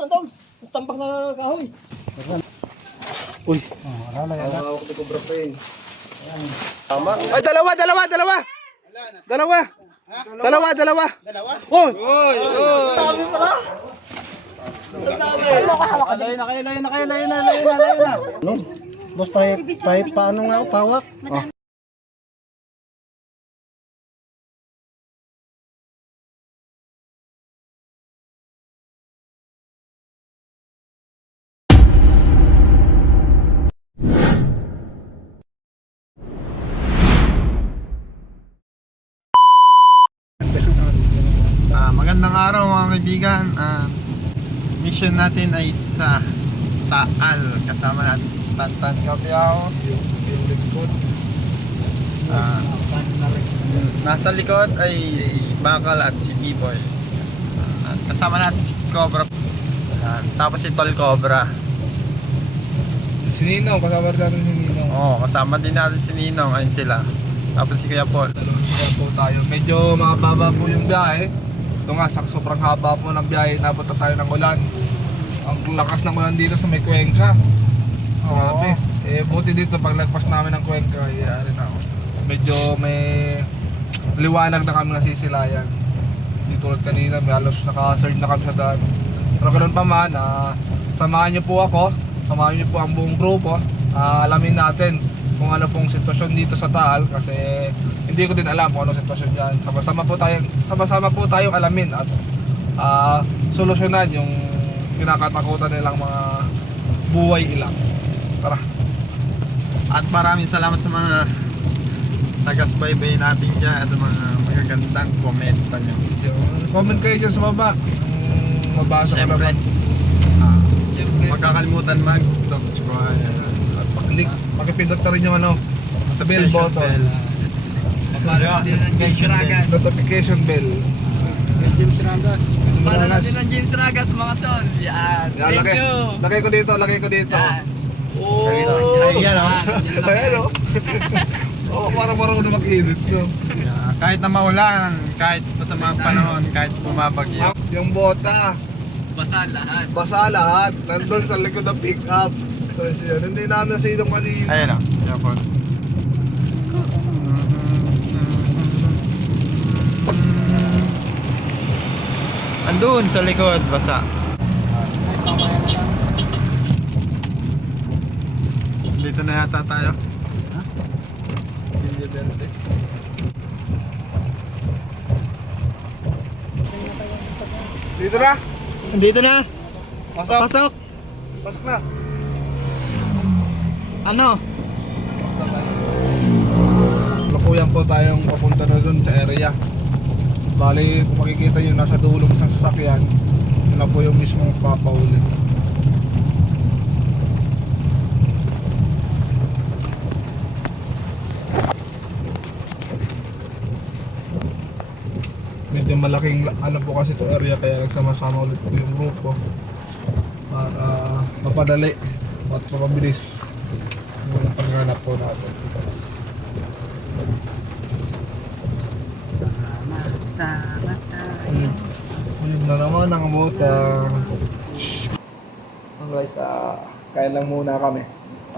andong. Mas tampak na kahoy. Uy. Wala yan. Hawak ni Cobra Pain. Tama. Ay, dalawa. Dalawa. Dalawa? Uy! Sabi pala. Layo na. Ano? Boss, paano nga ako, pawak? Magandang araw mga kaibigan. Mission natin ay sa Taal. Kasama natin si Tantan Kapiao. Yung likod. Nasa likod ay si Bakal at si B-Boy. Kasama natin si Cobra. Tapos si Tol Cobra. Si Ninong, kasama rin natin si Ninong. Oo, kasama din natin si Ninong. Ayun sila. Tapos si Kuya Paul. Kaya po tayo. Medyo makababa po yung biyahe. Ito nga, sobrang haba po ng biyahe. Napunta tayo ng ulan. Ang lakas ng ulan dito sa may Cuenca. Grabe. Buti dito pag lagpas namin ng Cuenca, rin ako. Medyo may liwanag na kami nasisilayan. Dito ulit kanina, may halos naka-surge na kami sa daan. Pero ganoon pa man, samahan niyo po ako. Samahan niyo po ang buong grupo. Alamin natin kung ano pong sitwasyon dito sa Taal kasi hindi ko din alam kung ano sitwasyon diyan. Sama-sama po tayong alamin at solusyonan yung kinakatakutan nilang mga buhay ilang. Tara. At maraming salamat sa mga taga-subaybay natin dyan at mga magagandang komento nyo. Comment kayo dyan sa baba. Mabasa ko Siyempre, naman. huwag kakalimutan mag-subscribe At paklik, pakipindot na rin yung ano, bell button. Notification bell. James Ragas. Para natin ng James Ragas mga tol. Yan. Thank you. Lagay ko dito. Yan. Oh! Ayan o. Ayan o. Oh, parang marunong mag-edit ko. Kahit na maulan, kahit masama ang panahon, kahit bumabagyo. Yung bota, Basa lahat. basa lahat. Nandun sa likod ng pick-up. Kasi yun, hindi namin nasidong kanina. Ayan o. Ayan po. Andun sa likod, basa. Dito na yata tayo. Dito na. Dito na. Pasok. Pasok. Pasok na. Ano? Lukuyan po tayong papunta na dun sa area. Bali, kung makikita yung nasa dulong sa sasakyan, yun na po yung mismong papauli. Medyo malaking ano po kasi ito area kaya nagsama-sama ulit po yung grupo para mapadali at mapabilis yung paghanap po natin. Sama tayo. Yun na naman ang butang. Guys, kain lang muna kami.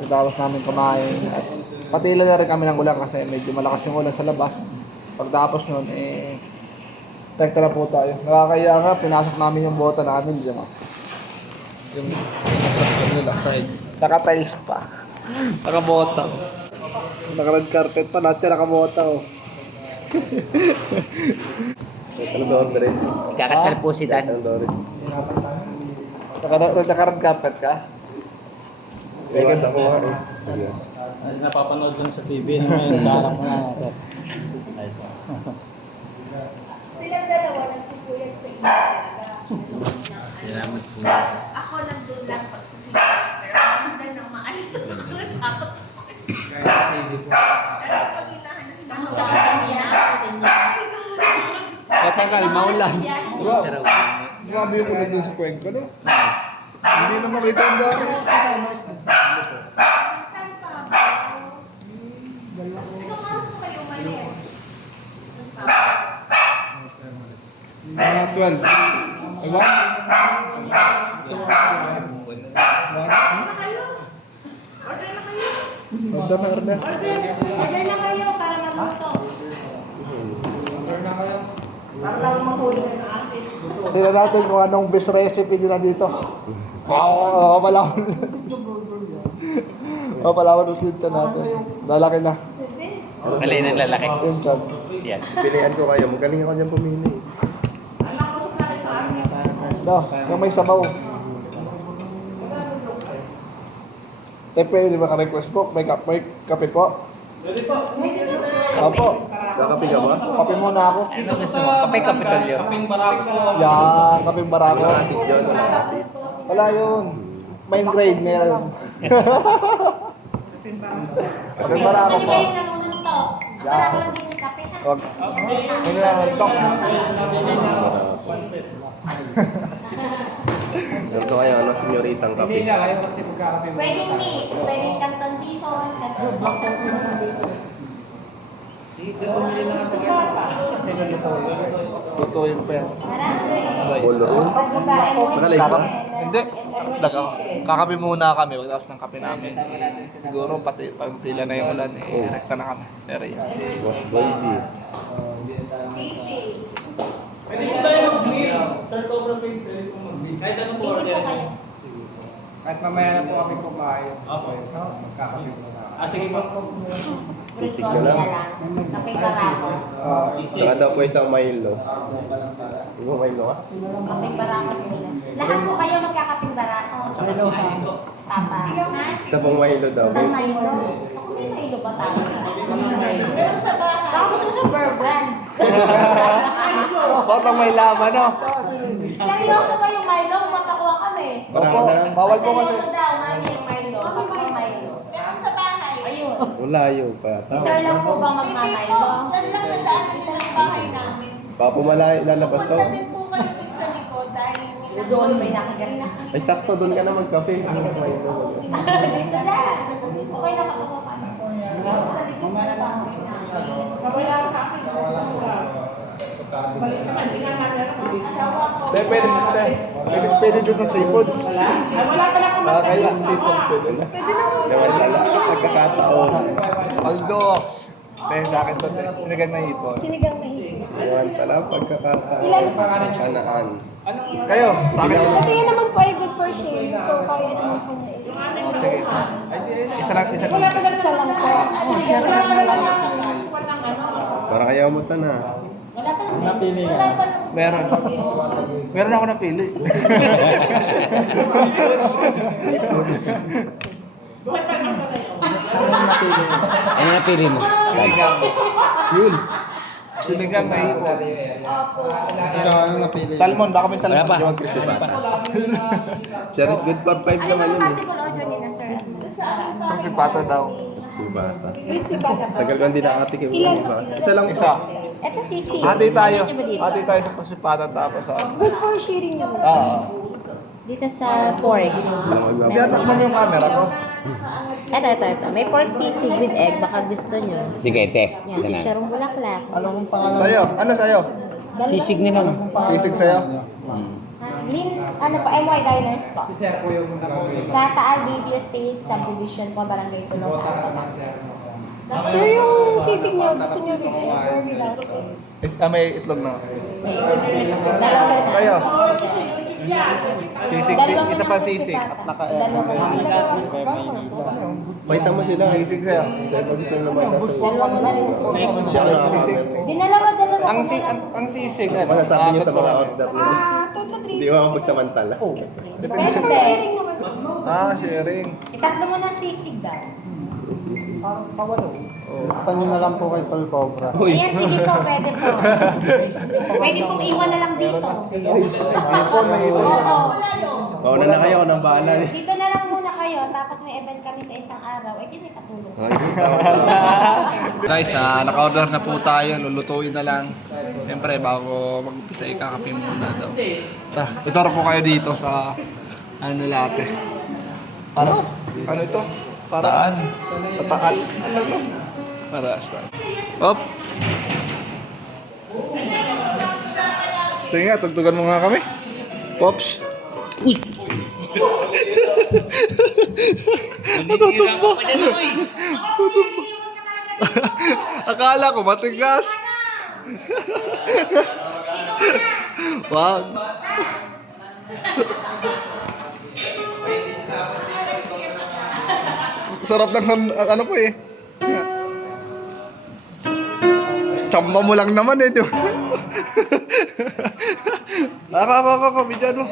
Pagdawas namin kumain at patila na rin kami ng ulan kasi medyo malakas yung ulan sa labas. Pagtapos nun, tekta na po tayo. Nakakaya nga, pinasok namin yung bota namin dyan. Yung nasa kanila, side. Naka-tiles pa. Naka-bota. Naka-red carpet pa, lahat siya naka-bota oh. Kakasal po si Dan. Naka-red carpet ka? Iwas ako. As napapanood dun sa TV, ngayon karang na. Silang dalawa nagpupuyat sa inyo talaga. Salamat po. Ako nandun lang pagsisimula, pero nandyan nang maalis na ako natakot ako. Pero pag hinahanap ka, kamusta ka niya? Matagal, maulan. Grabe yung ulan dun sa Cuenca, no? Hindi na makita yung dami. Saan pa? Itong oras mo kayo umalis? Saan pa? Mga 12. Diba? Order na order. Order na kayo para maluto. Tingnan natin kung anong best recipe nila dito. Oo, Palawan. Oo, Palawan ulit natin. Lalaki na. Alay na lalaki. Yun, Chad. Yan. Pilihan ko kayo. Magaling ako dyan pumili. No, yung may sabaw. Tepe, di ba ka-request po? May kape po? Opo. Kakapi ka ba? Kape muna ako. Ano gusto mo? Kape-kape tolyo. Yan, kapeng barako. Wala kasi dyan. Wala yun. Main grade meron. Kapeng barako Sino po. kayo naluluto? Para ko lang din yung kape ha. Wag. Ano naman, tok. Ganito kayo, ano, senyoritang kape. Pwedeng mix. Pwedeng Canton Bihon, Canton Sotong. Tutuin pa yan. Ulo. Pag-ibae mo. Nakalay ba? Hindi. Kakape muna kami. Pagkatapos ng kape namin. Siguro pati pagtila na yung ulan. Rekta na kami. Pero yan. Boss baby. Sisi. Kahit anong po Pili po order. kayo. Kahit mamaya na po kami kumain. Opo. Magkakape po na. Sige po. Sisig Brito na lang. Kape barako. Saka daw po isang Milo. Di ba Milo ka? Kape barako sila. Lahat po kayo magkakaping barako. Papa. Isa pong Milo daw. Isang Milo. Ako may Milo ba tayo? Meron sa bahay. Baka gusto mo sa Burr brand. Bakit may laman, no? Seryoso ba yung Milo? Mapakuha kami. Opo, bawal po kasi. Seryoso daw, mami yung Milo. Kapag Milo. Meron sa bahay. Ayun. Wala yun pa. Si Sir lang po bang magmamilo? Diyan lang nadaanan nila ang bahay namin. Papumalay, lalabas ko. Punta din po kayo dun sa likod dahil Doon may nakaganda. Ay, sakto, doon ka na magkape. Ano ba Milo? Dito na. Okay na kapakuha ka. Sa likod na ba? Sa wala ang kami. Balik naman, di nga namin ako. Sawa ko. Pwede dun sa seafood. Ay, wala pala akong Kaya, magkakas. seafood pwede na. Naman lala, pagkakataon. Aldo. Tayo sa akin to. Sinigang na hipon. Sinigang na hipon. Naman pala, pagkakataon. Ilan? Kanaan. Kayo, sa akin. Kasi yun naman po ay good for sharing. So, kaya naman po na is. Sige. Isa lang, isa lang. Isa lang po. Sinigang Wala pala na lang walang Parang ayaw mo ta na. Wala pa lang. Napili ka. Wala pa lang. Meron. Meron ako napili. buhay pa lang ba kayo? Ano na pili mo? Sinigang. Yun. Sinigang na hipon. Ikaw, anong napili? Salmon, baka may salmon. Wala pa. Crispy pata. Sharit good for 5 Ano naman naman yun eh. possible order niya na, sir? Kasi pata daw. Crispy pata. Crispy bata po. Tagal ko hindi nakatikim. Ilan? Diba? Isa lang po. Isa. Ito sisi. Ate tayo. Ano ba dito? Ate tayo sa pasipata tapos sa... Good for sharing naman. Oo. Dito sa pork. Tinatakbo mo yung camera ko. Ito. May pork sisig with egg. Baka gusto nyo. Sige, te. Yan, chicharong bulaklak. Anong pangalan? Sa'yo. Ano sa'yo? Sisig na lang. Sisig sa'yo. Ano po, MY Diners po. Sa Taal BB Estate Subdivision po, Barangay Tulong. Sir, yung sisig nyo, gusto nyo with egg or without egg? May itlog na. Dalawa na. Sa'yo. Sa YouTube yan. Sisig. Dalawang Isa na pa crispy sisig. pata. Dalawa. Paita mo sila. Sisig sa'yo. Sa'yo pag gusto nyo naman nasa Dalawa mo na rin na sisig. Hindi ako nakakakamit. Dalawa. Ang sisig. Ano nasabi nyo sa mga order nyo? Total Hindi ko mapagsamantala. Pwede sharing naman. Sharing. Itatlo mo ng sisig daw. Gusto nyo na lang po kay Tol Cobra. Ayan, sige po, pwede po. Pwede pong iwan na lang dito. Oo. Mauna na kayo, ako nang bahala. Dito na lang muna kayo, tapos may event kami sa isang araw. Eh, di may katulong. Guys, naka-order na po tayo. Lulutuin na lang. Siyempre, bago mag-umpisa, ikakape muna daw. Ituro po kayo dito sa ano latte. Para, ano ito? Paraan. Pataan. Ano ito? Para start. Op! Sige nga, tugtugan mo nga kami. Pops! Nanitira ka pa dyan, Uy. Akala ko matigas. Wag. Sarap ng ano po eh. Tsamba mo lang naman eh, di ba? Bidyan mo.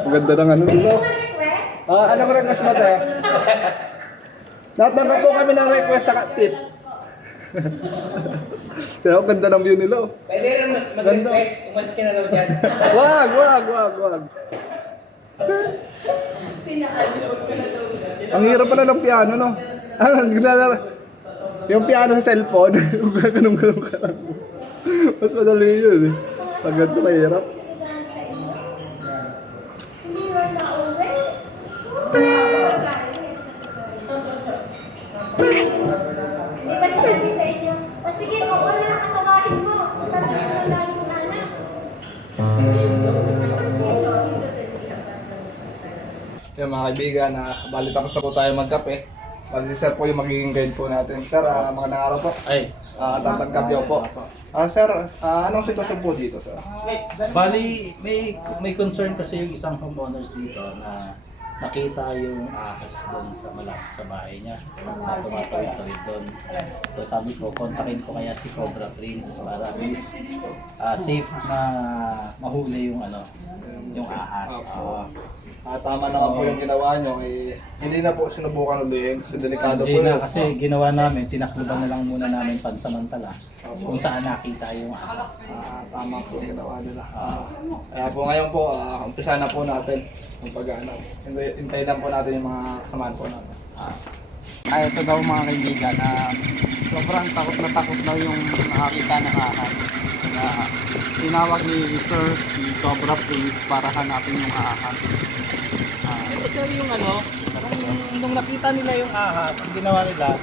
Ang ganda ng ano dito. Anong request mo, te? Natanggap po kami ng request sa tip. Kaya ang ganda ng view nila. Oh. Pwede rin mag-request. Umalis ka na daw dyan. Wag. Ang hirap pala ng piano, no? Yung piano sa cellphone, ganun ka lang. Mas madali yun eh. Pag ganito mahirap. Hindi mo na uwi. Hindi ba sinabi sa inyo? O sige, kung wala na kasabahin mo, punta na yung lalim mo na anak. Yung mga kaibigan, bali tapos na po tayo magkape. Bali si Sir po yung magiging guide po natin. Sir, magandang araw po. Ay, Tatang Kabyaw po. Sir, anong sitwasyon po dito, sir? Bali, may concern kasi yung isang homeowners dito na nakita yung ahas doon sa malapit sa bahay niya na tumatawid doon. So sabi ko, kontakin ko kaya si Cobra Prince para at least safe na mahuli yung yung ahas. Tama naman po yung ginawa nyo. Hindi na po sinubukan ulihin kasi delikado po Hindi na yun. kasi ginawa namin, tinakluban na lang muna namin pansamantala kung saan nakita yung ahas. Tama po yung ginawa nila. Kaya po ngayon po, umpisa na po natin yung pag-ano. Hintayin lang po natin yung mga kasamaan po natin. Ito daw mga kaibigan na sobrang takot daw yung nakakita ng ahas. Kaya tinawag ni Sir si Cobra Prince para hanapin yung ahas. Sir, yung nung nakita nila yung ahas, ang ginawa nila,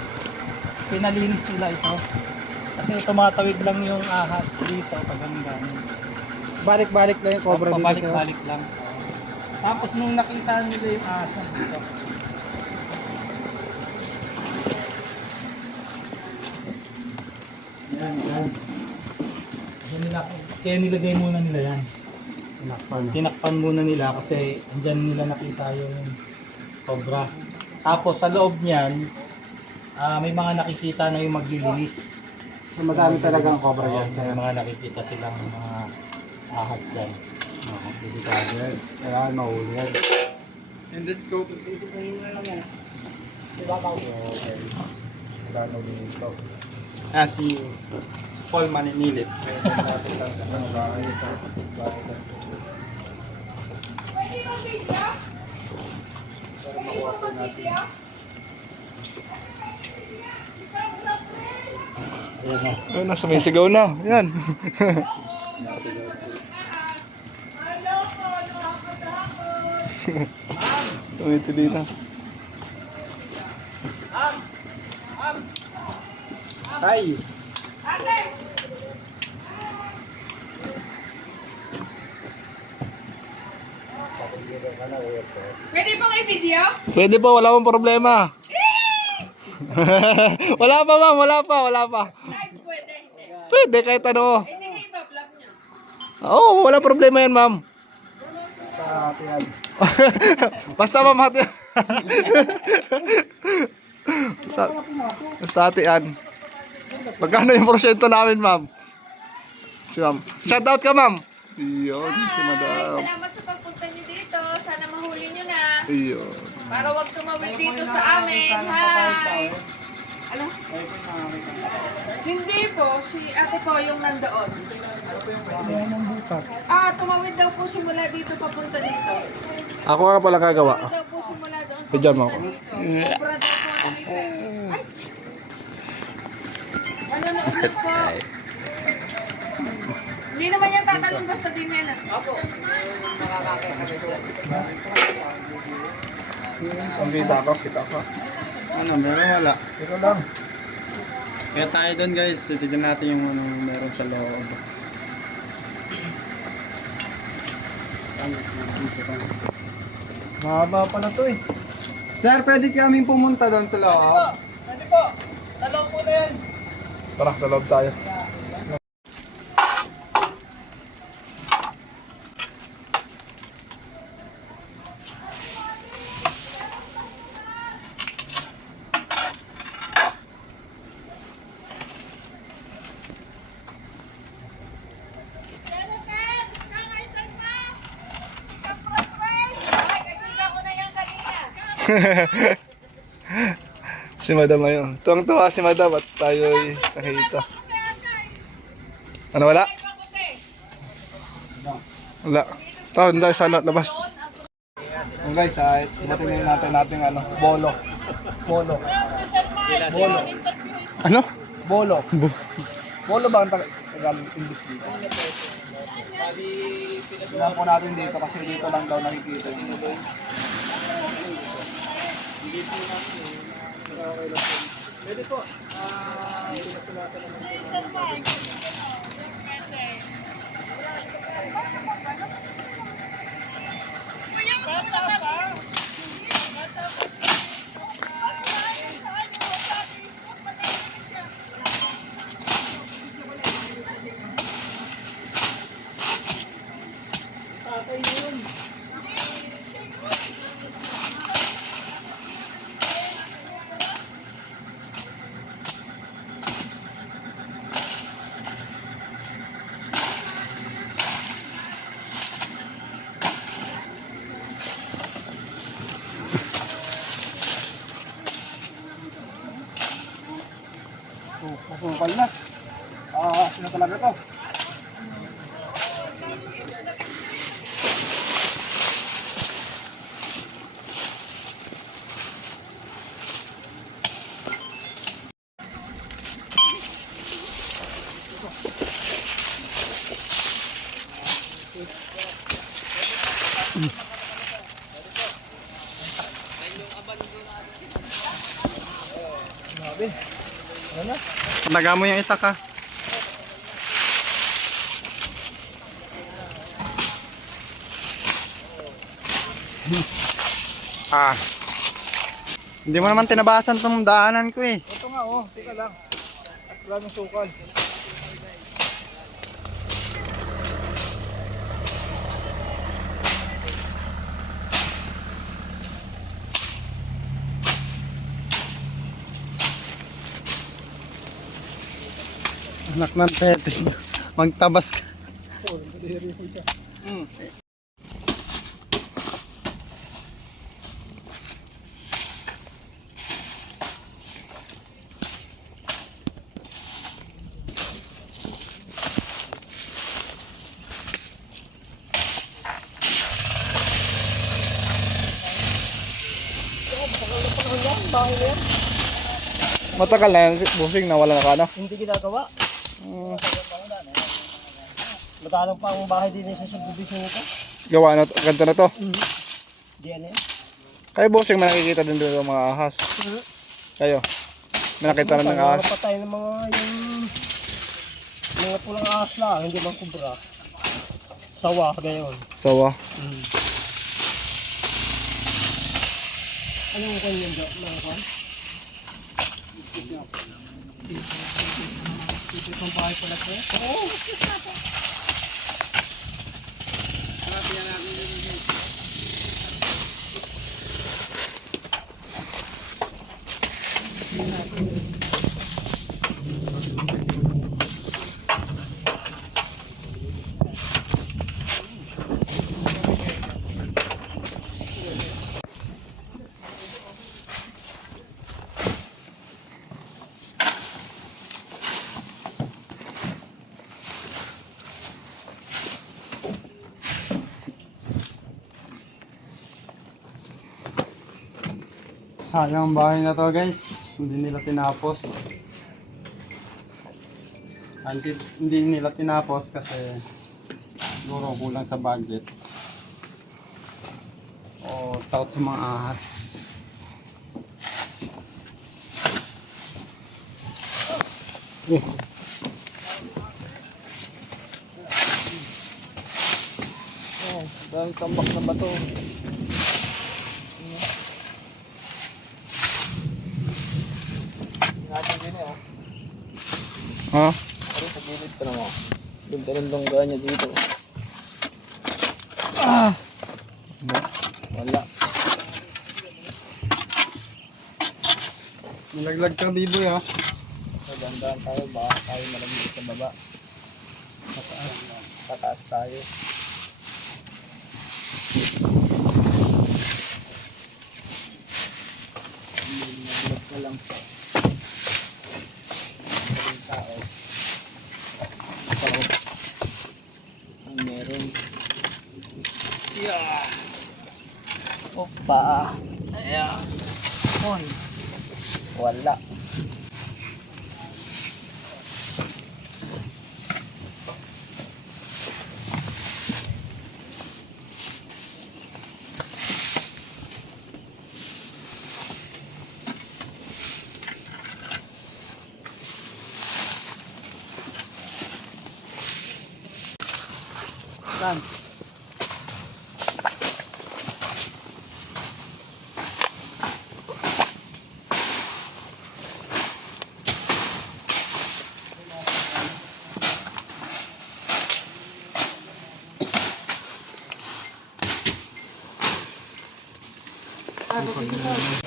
pinalinis nila ito. Kasi tumatawid lang yung ahas dito pag hanggang. Balik-balik lang yung Cobra dito. Balik-balik lang. Tapos nung nakita nila yung ahas dito, yan. Kaya nilagay muna nila yan. Tinakpan muna nila kasi andyan nila nakita yung cobra. Tapos sa loob niyan, may mga nakikita na yung maglilinis. So, madami talagang cobra yan. May mga nakikita silang mga ahas dyan. Delikado yan. Kaya mahuli yan. in the scope. Si Paul Maninilit. Ay, nasa may sigaw na. Yan. Tumiti dito. Ay! Pwede pong i-video? Pwede po, wala pong problema. Wala pa ma'am, wala pa. Live pwede. Pwede kahit ano. Hindi kayo ipa-vlog nyo. Oo, wala problema yan ma'am. Basta ma'am hati. Basta hatian. Magkano yung porsyento namin ma'am? Si ma'am. Shoutout ka ma'am. Iyon, si madam. Salamat sa pagpunta nyo dito. Sana mahuli nyo na. Iyon. Para wag tumawid dito sa amin. Hi! Ano? Hindi po. Si ate po yung nandoon. Tumawid daw po simula dito papunta dito. Ako nga pala kagawa. Tumawid daw po simula doon Bigyan mo papunta dito. Sobra daw po ang dito. Ay! Nanonood lang po. Hindi naman yan tatalon basta din yan. Opo. Ang kita ko. Ano, meron wala. Ito lang. Kaya tayo doon guys, titignan natin yung ano meron sa loob. Mahaba pala to eh. Sir, pwede kami pumunta doon sa loob? Pwede po. Dalaw po na yan. Tara, sa loob tayo. Si Madam ngayon. Tuwang-tuwa si Madam at tayo'y nakita. Ano wala? Wala. Tara, tayo sa labas. Oh guys, natin natin ano, bolo. Bolo. Bolo. Ano? Bolo. Bolo ba ang Tagalog English dito? Tingnan po natin dito kasi dito lang daw nakikita yung bolo. Pwede po. Masukal na. Sino talaga to? Taga mo yung itak ha. Hindi mo naman tinabasan tong daanan ko eh. Ito nga oh, teka lang. At wala ng sukal. Anak ng tete. Magtabas ka. Matagal na yan, busing na wala na ka ano? Hindi ginagawa. Matalang pa ang bahay din sa subdivision nito. Gawa na, ganito na to. DNA. Kayo busing may nakikita din doon ng mga ahas. Kayo, may nakita na ng ahas. Patay ng mga yung mga pulang ahas lang, hindi man kubra. Sawa, gayon. Sawa. Anong kanyan do? Mga kan? Itong bahay pala ko? Oo. Sayang ang bahay na to guys. Hindi nila tinapos. Hindi nila tinapos kasi siguro kulang sa budget. O takot sa mga ahas. Dahil tambak na bato. Natin din eh. Oh. Pero sa gilid pa naman. Ganda ng longga niya dito. Wala. Nilaglag ka, Biboy, ha? Magandaan tayo. Baka tayo malamig sa baba. Tataas tayo. Naglag ka lang. Maraming tao. Tao. Ang meron. Yeah. Opa. Ayan. On. Wala. Saan?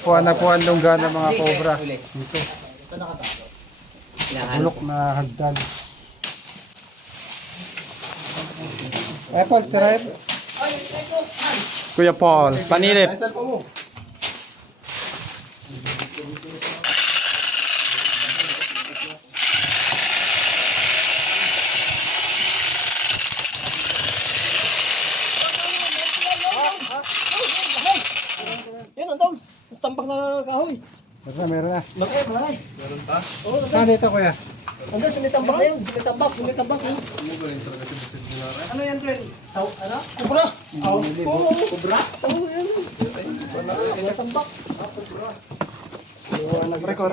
Puan na puan lungga ng mga cobra. Dito. Bulok na hagdan. Apple, try. Kuya Paul, panilip. Yan, andong. Mas tambak na kahoy. Meron na. Malaki. Ah, dito kuya. Andun, sumitambak na yun. Sumitambak. Ano yan, Dren? Ano? Kubra. Kubra? Oo, yan. Sumitambak. Reko.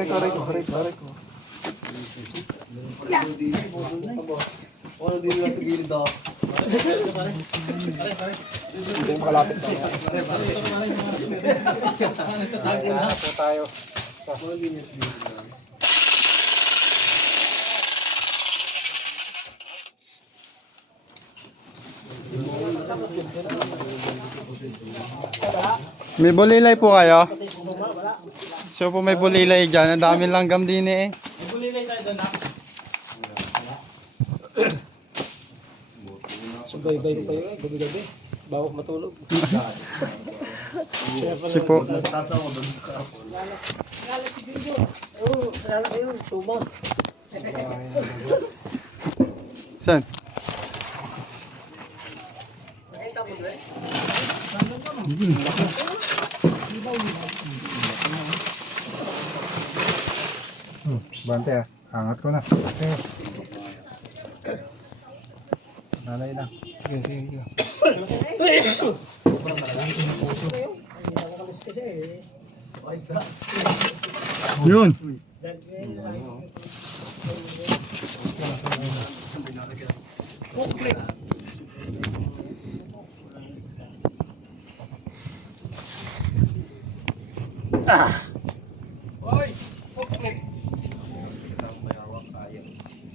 Ano din lang sa gilid ako. Hindi makalapit na. Po tayo. May bulilay po kayo? So po may bulilay dyan. Ang dami langgam din eh. May bulilay tayo doon ha. Subay-bay ko kayo eh. Gabi-gabi. Bago matulog. Si po. Oo, kaya kayo. Sumang. Saan? Bante ah. Angat ko na. Okay. Nanay lang. Sige. Yun.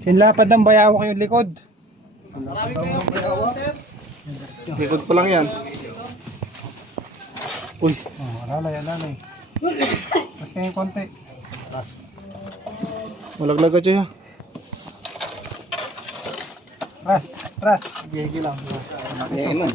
Sinlapad ng bayawak yung likod. Likod pa lang yan. Uy. Oh, alalay. Mas kayong konti. Malaglag ka dyan. Ras. Gigi lang. Ngayon.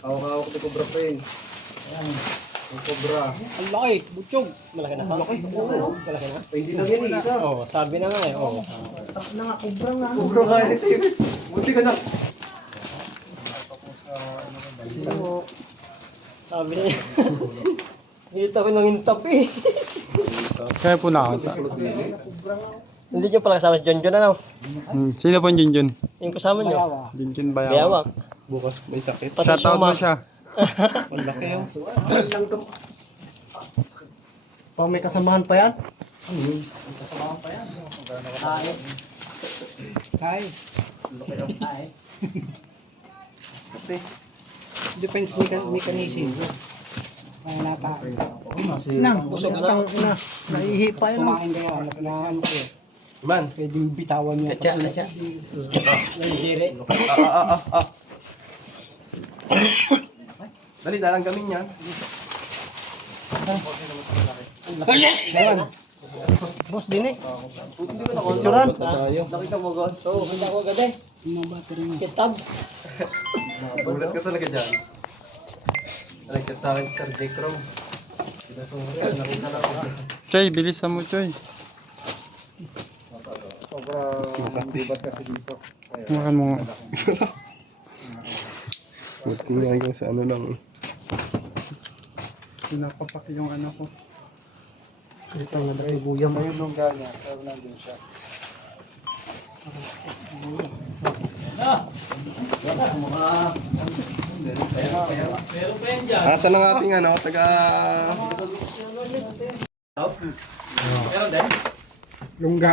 Hawak-hawak ni Cobra pa eh. Ang Cobra. Ang laki, butchog. Malaki na. Malaki na. Hindi na yan isa. Oo, sabi na nga eh. Oo. Cobra ka ito eh. Buti ka na. Sabi niya. Dito ko nang hintap eh. Kaya po nakakita. Hindi nyo pala kasama si John John ano? Sino po yung Junjun? Yung kasama nyo. Junjun Bayawak. Bayawak. Bukas may sakit. Pati Shoutout mo Suma. siya. Ang laki yun. May kasamahan pa yan? Depends mechanism. Wala pa. Busog na. Naihi pa yun. Kumain kaya, na ano ko. Man. Pwedeng bitawan niya. Katsa. Dali, dalang gamin yan. Boss din eh. Picturean. Nakita mo God? Oo, kita ko agad eh. Mga battery niya. Kitab. Gulat ka talaga dyan. Nagkat sa akin si Sir J. Crow. Nakita na ako. Choy, bilisan mo, Choy. Makan mo nga. Buti nga yung sa ano lang. Pinapapaki yung anak ko. Ito nga nagubuyam. Ayun nung ganya, pero nandun siya. Asa ng ating ano, taga... Lungga.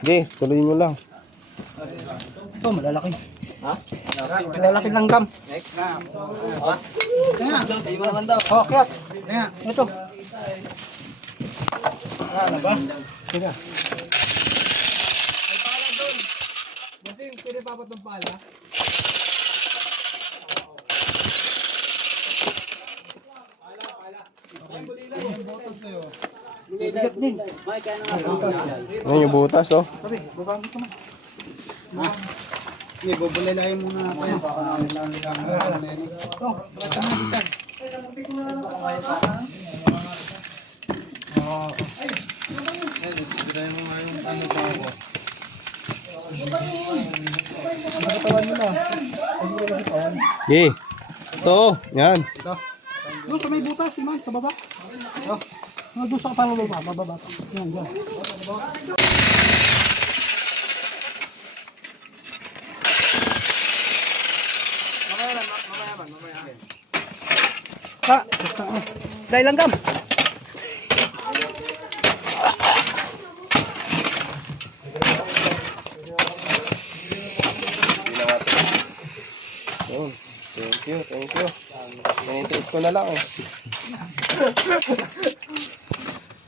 Okay, tuloy nyo lang. Ito, malalaki. Ha? Malalaki langgam. Oh, kaya. Ito. Ano ba? Kaya. Bigat din. Ngayon yung butas, oh. Sabi, baba mo ito mo. Hindi, bubulalayin muna natin. Oh, Okay. Ito, yan. doon sa may butas, si Man, sa baba. Oh, doon sa kapang baba, bababa. Yan, yan. Ha, dahil langgam. Yun. Thank you. Tinitiis ko na lang, eh.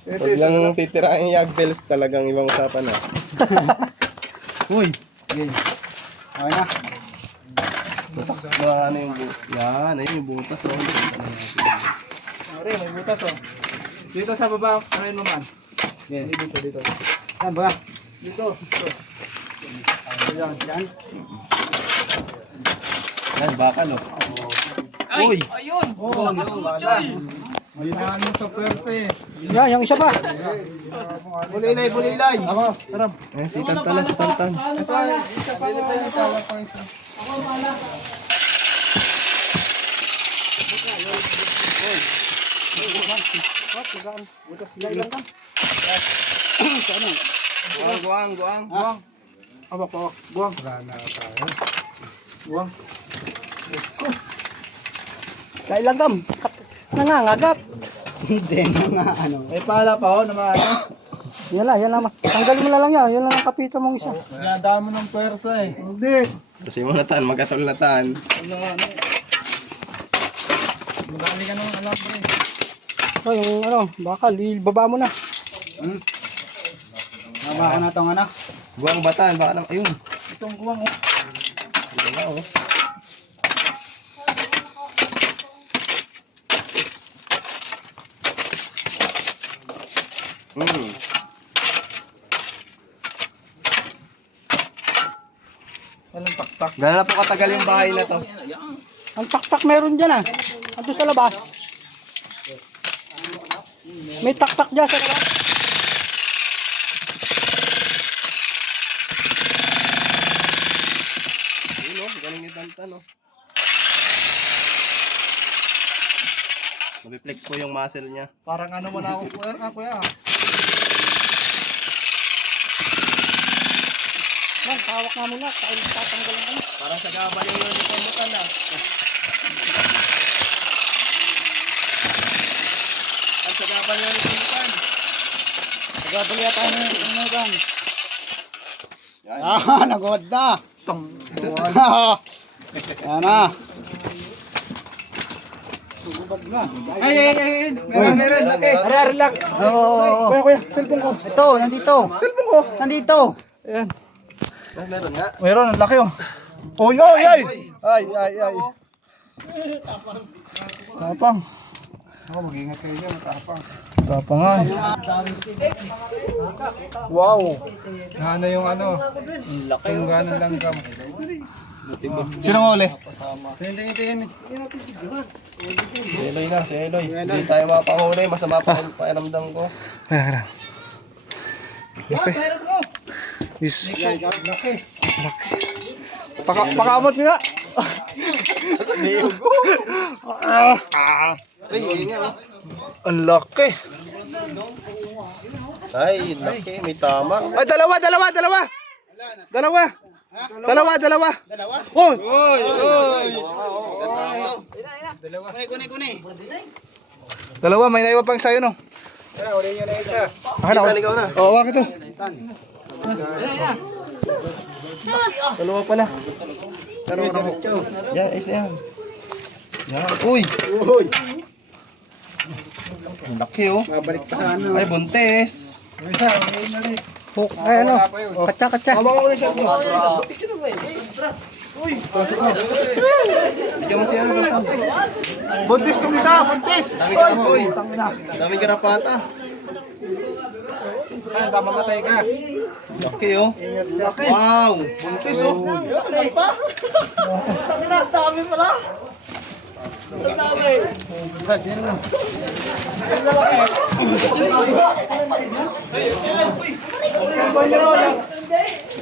Huwag lang titirahin yung yag bells, talagang ibang usapan, ah. Uy, okay. Okay na. Ano yung butas? Yan, ayun yung butas, oh. May butas oh. Dito sa baba, ano yun mo man? Yeah. Dito. Saan ba? Dito. Yan. Yan, bakal, oh. Uy! Oh, nasuchoy. Ayun na ano sa pwersa eh. Yan, yung isa pa. Bulilay. Ako, harap. Eh, si Tantan. Ito, isa pa. Ako, pala. Guwang. Abak. Buwang. Wala na tayo. Buwang. Kailan kam? Nangangagat. Hindi mga ano. May pala pa na ano. Yan lang. Tanggalin mo na lang yan. Yan lang ang kapita mong isa. Dinadaan mo ng pwersa eh. Hindi. Kasi mo natan, magkatol natan. Madali ka naman alam pre. Oh, yung ano, bakal, ibaba mo na. Nabaka na itong anak. Guwang batan, baka naman, ayun. Itong kuwang oh. Ito na oh. Walang taktak. Gano'n na po katagal yung bahay na to? Ang taktak meron dyan ah. Ando sa labas. May taktak dyan sa labas. Ayun oh, galing yung tantan oh. Mabiflex po yung muscle niya. Parang ano mo na ako kuya. Man, hawak nga muna. Tatanggalan ka na. Parang sa gabal yung uniform mo na. Ang sa gabal yung uniform mo kan. Gabali yata yung inugan. Nagod na. Yan na. Ay. Meron. Okay. Are lang. Oo. Kuya, cellphone ko. Ito, nandito. Cellphone ko. Nandito. Ayan. Meron nga. Meron, ang laki oh. Oy. Ay. Tapang. Ako mag-ingat kayo dyan, matapang. Tapang nga. Wow. Sana yung ano. Yung ganang langgam. Sino mo uli? Tingin. Si Eloy. Hindi tayo makapahuli, masama pa ang pakiramdam ko. Kaya. Laki. Laki. Pakamot nga. Ay, hindi nga oh. Ang laki. Ay, laki, may tama. Ay, dalawa. Oh, dalawa, may naiwa pang sayo no. Uli nyo na isa. Akin ako. Ikaw na. Oo, bakit to? Dalawa pala. Yan, isa yan. Yan. Uy! Ang laki oh. Babalik pa sa ano. Ay, buntes. Isa, uli nyo na. Hook, ay ano. Katsa. Hawak ko na siya to. Uy! Bigyan mo siya na to. Buntis tong isa, buntis. Dami ka na, uy. Dami karapata. Ay, mamatay ka. Laki oh. Wow! Buntis oh.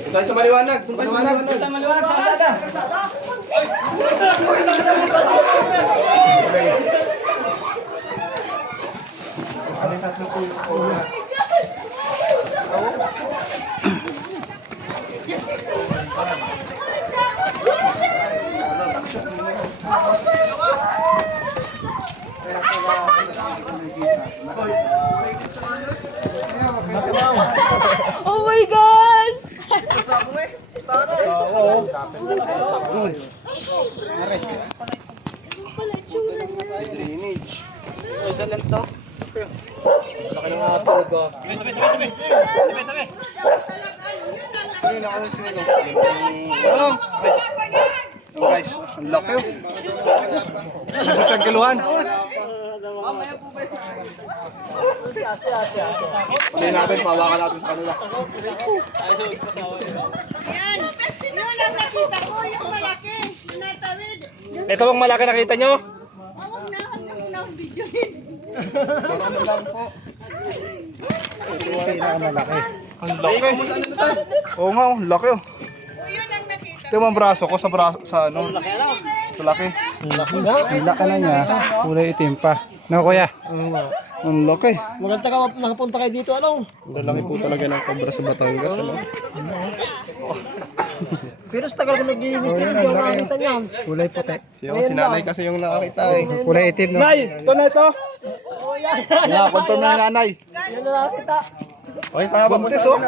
Punta sa maliwanag. Punta sa maliwanag. Oh my God! Drainage. Isa lang to. Laki ng ato ko. Oh guys, ang laki oh. Sa kiluhan. Pagkain natin, pawakan natin sa kanila. Yan! Yun ang nakita ko, yung malaki. Natawid. Ito bang malaki nakita nyo? Huwag na videoin. Marami lang po. Ang laki. Oo nga, oh, laki oh. Yun ang nakita. Ito yung mga braso ko sa ano. Sa laki. Ang laki na niya. Kulay itim pa. No, kuya? Ang laki. Maganda ka nakapunta kayo dito, ano? Ang laki po talaga ng cobra sa Batangas. Ano? Pero sa tagal ko naglilinis nila, hindi ako nakakita niyan. Kulay puti. Si nanay kasi yung nakakita eh. Kulay itim, no? Nay! Ito na ito! Confirm na nanay. Yan na nakakita. Ay, buntis oh.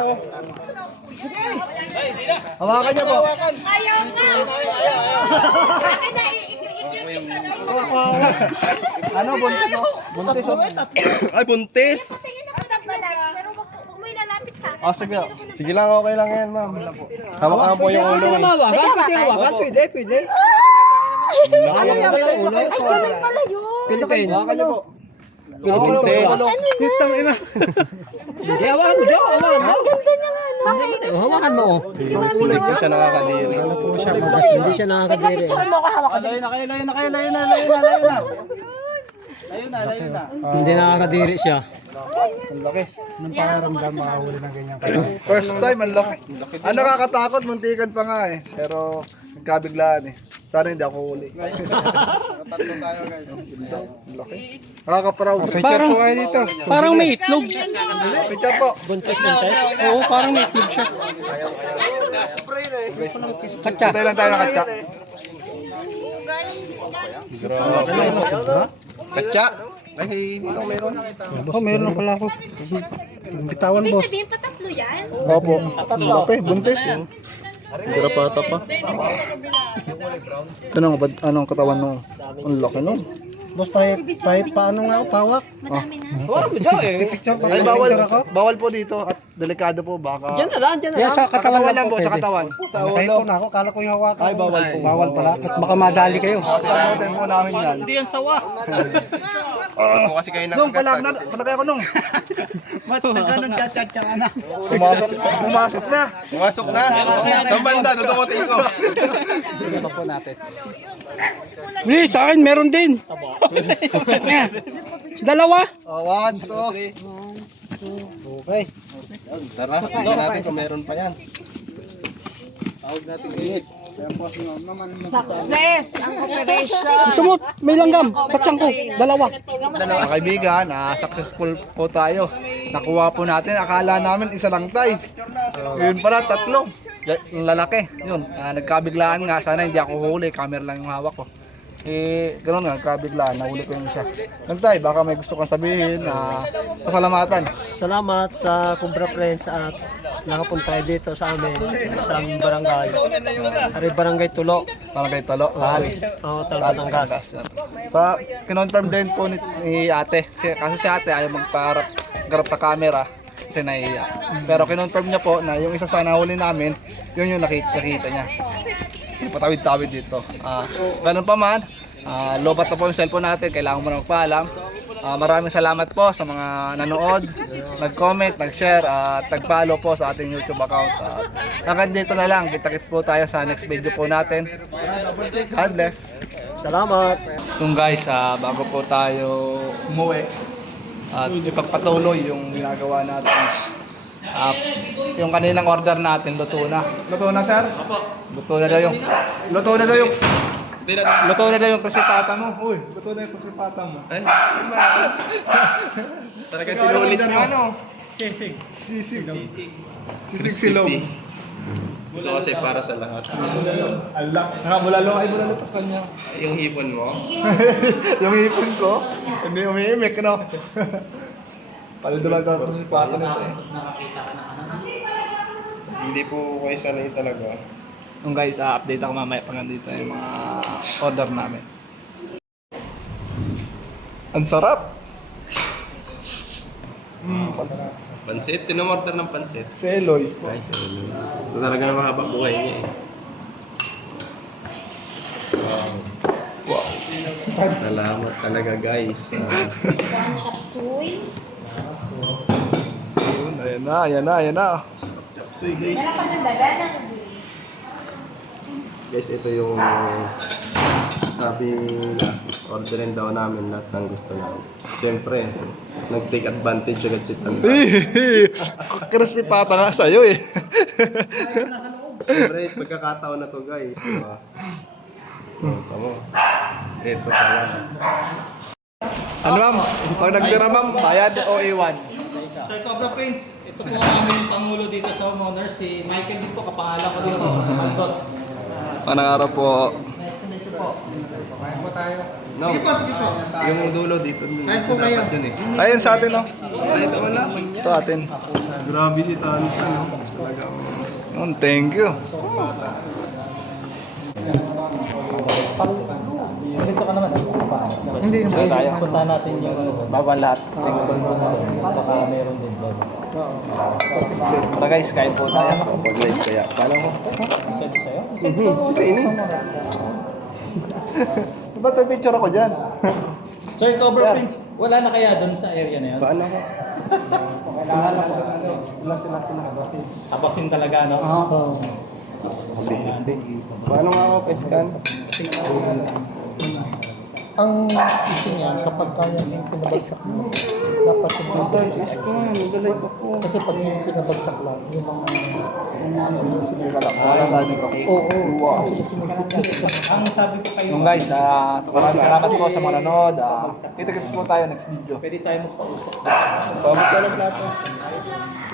Hawakan niya po. Ayaw nga! Akin na, i-isa lang. Ano, buntis oh? Buntis oh. Ay, buntis. Tingin ako nagbalag, pero wag mo ilalapit sa akin. Oh, sige. Sige lang, okay lang yan, ma'am. Hawakan po yung ulo eh. Pwede hawakan, pwede. Ano yan? Pilipin. Hawakan niyo po. Buntis. Hitang ina. Hindi, hawakan mo. Hawakan mo. Hindi ko siya nakakadiri. Hindi siya nakakadiri. Picture mo ko hawak ko. Layo na. Hindi nakakadiri siya. Ang laki. Anong pakiramdam makahuli ng ganyan kayo? First time, ang laki. Ang nakakatakot, muntikan pa nga eh. Pero nagkabiglaan eh. Sana hindi ako huli. Tatlo tayo guys. Ang laki. Nakaka-proud. Picture po kayo dito. Parang may itlog. Picture po. Buntis. Oo, parang may itlog siya. Katsa. Patay lang tayo ng katsa. Katsa. Ay, dito meron. Oh, meron na pala ako. Bitawan boss. Sabihin pa tatlo yan? Opo. Laki, buntis. Garapata pa. Tanong ba anong katawan mo? Ang laki nun. Boss, paano nga ako pawak? Madami na. Ay, bawal po dito at delikado po baka. Diyan na lang. Sa katawan lang po, sa katawan. Sa ulo. Na ako, kala ko yung hawakan. Ay, bawal po. Bawal pala. At baka madali kayo. Sa mo namin yan. Hindi yan sawa. Kung kasi kayo Nung nakagat. palagay ko nung. Mataganon chat ka na. Pumasok na. Pumasok na. Sa banda, tutukotin ko. Hindi, sa akin meron din. Dalawa. Oh, 1, 2. Okay. Tara, tingnan natin kung meron pa yan. Tawag natin init. Success ang operation. Sumut, may langgam. Sa tiyan ko. Dalawa. Mga kaibigan, successful po tayo. Nakuha po natin. Akala namin isa lang tayo. Yun pala, tatlo. Yung lalaki. Yun, nagkabiglaan nga. Sana hindi ako huli. Camera lang yung hawak ko. Ganoon nga, nagkabiglaan. Nahuli ko yung isa. Nagtay, baka may gusto kang sabihin na pasalamatan. Salamat sa Cobra Friends at nakapunta kayo dito sa amin sa aming barangay. Ari Barangay Tulo. Barangay Talo. Oo, Batangas. Sa kinonfirm din po ni ate. Kasi si ate ayaw magparap sa camera kasi nahihiya. Pero kinonfirm niya po na yung isa sa nahuli namin, yun yung nakita niya. Patawid-tawid dito. Ganun pa man, lobat na po yung cellphone natin, kailangan mo na magpaalam. Maraming salamat po sa mga nanood, nag-comment, nag-share at nag-follow po sa ating YouTube account. Hanggang dito na lang, kita-kits po tayo sa next video po natin. God bless. Salamat. Kung guys, bago po tayo umuwi at ipagpatuloy yung ginagawa natin. Yung kaninang order natin, luto na. Luto na, sir? Opo. Luto na daw yung crispy pata mo. Uy, luto na yung crispy pata mo. Talaga sinulit mo. Ano? Sisig silong. Gusto kasi para sa lahat. Alak. Bulalo pa sa kanya. Yung hipon mo. Yung ipon ko, hindi umiimik, no? Paldulan ka crispy pata nito eh. Hindi po kayo sanay talaga. Yung guys, update ako mamaya pag nandito yung mga order namin. Ang sarap! Pansit? Sino order ng pansit? Si Eloy. So talaga na mahaba buhay niya eh. Wow. Salamat talaga guys. Shop suey. Ayan na. Chapsuy guys. Meron pa ng daga na. Guys, ito yung sabi na orderin daw namin lahat ng gusto namin. Siyempre, nag-take advantage agad si Tanda. Crispy pata nga sa'yo eh. Siyempre, pagkakataon na to guys. Diba? Tama. Ito pala. Ano ma'am? Pag nagtira ma'am, bayad o iwan? Sir Cobra Prince, ito po ang aming pangulo dito sa homeowners, si Michael din po, kapangalan ko dito, sa Maldot. Manang araw po. Nice to meet you po. No. Yung dulo dito. Kain po kayo. Yun eh. Ayun sa atin, no? Ito wala. Ito atin. Grabe si Tano. Thank you. Dito ka naman. Hindi. Tayo. Punta natin yung Bawal lahat. baka meron din doon. Tara guys, kain po tayo. Pag-live kaya. Paano mo? Send sa'yo? Sa ini. Ba't may picture ako dyan? Sir Cobra Prince, wala na kaya doon sa area na yun? Paano ko? Tapusin talaga, no? Paano nga ako peskan? Ang issue niyan, kapag kaya yung pinabagsak mo, dapat yung kasi pag yung pinabagsak lang, yung mga yung sinigala. Oo, sila sinisigil. Ang sabi ko kayo, Yung guys, maraming salamat po sa mga nanood. Kita-kits po tayo next video. pwede tayo magpausap. Pabot ka lang plato.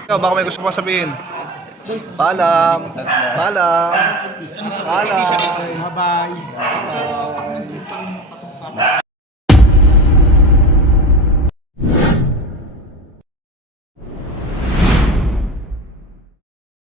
Ikaw, baka may gusto mo sabihin. Paalam. Paalam. Paalam. Bye-bye.